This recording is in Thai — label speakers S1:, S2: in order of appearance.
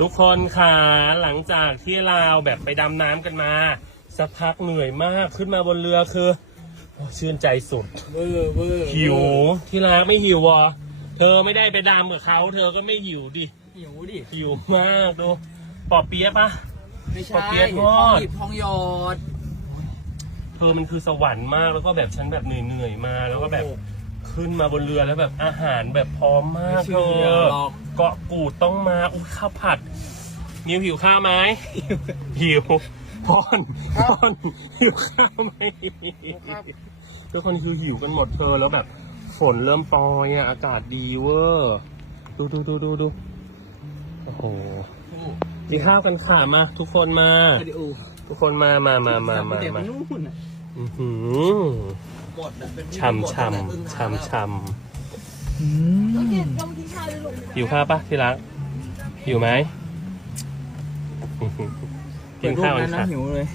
S1: ทุกคนค่ะหลังจากที่เราแบบไปดำน้ำกันมา สักพักเหนื่อยมากขึ้นมาบนเรือคือโอ้ชื่นใจสุด
S2: เวอร์เวอร์
S1: หิวที่รักไม่หิววะเธอไม่ได้ไปดำกับเขา เธอก็ไม่หิวดิ
S2: หิวดิ
S1: หิวมากดูปอเปี๊ยะปะ
S2: ไม่ใช่
S1: ปอเปี๊ยะทอด
S2: ทองหยิบทองหยอด
S1: เธอมันคือสวรรค์มากแล้วก็แบบฉันแบบเหนื่อยๆมาแล้วก็แบบ ขึ้นมาบนเรือแล้วแบบอาหารแบบพร้อมมาก
S2: ไม่
S1: เธ
S2: เชื่อ
S1: อ
S2: หรอก
S1: เกาะกูดต้องมาอุ้ยข้าวผัดมิวหิวข้าวไหมหิวพอนพอนหิวข้าวไหมทุกคนคือหิวกันหมดเธอแล้วแบบ ฝนเริ่มปรอยอะอากาศดีเวอร์ดูดูดูดูดูโอ้โหกินข้าวกันค่ะมา ทุกคนมา
S2: คาดิโอ
S1: ทุกคนมามามามามา
S2: เดี๋ยว
S1: มา
S2: มันนู่นน่ะ
S1: อื้อหือ
S2: หมดอะเป็น
S1: ช่ำช่ำช่ำช่
S3: ต้องกินต้องกินข้าวด้วยลูกำ
S1: หิวข้าวปะที่รักหิวไหมอื้อหือกินข้าวกัน
S2: นะ
S1: ค่ะ
S2: หิวเลย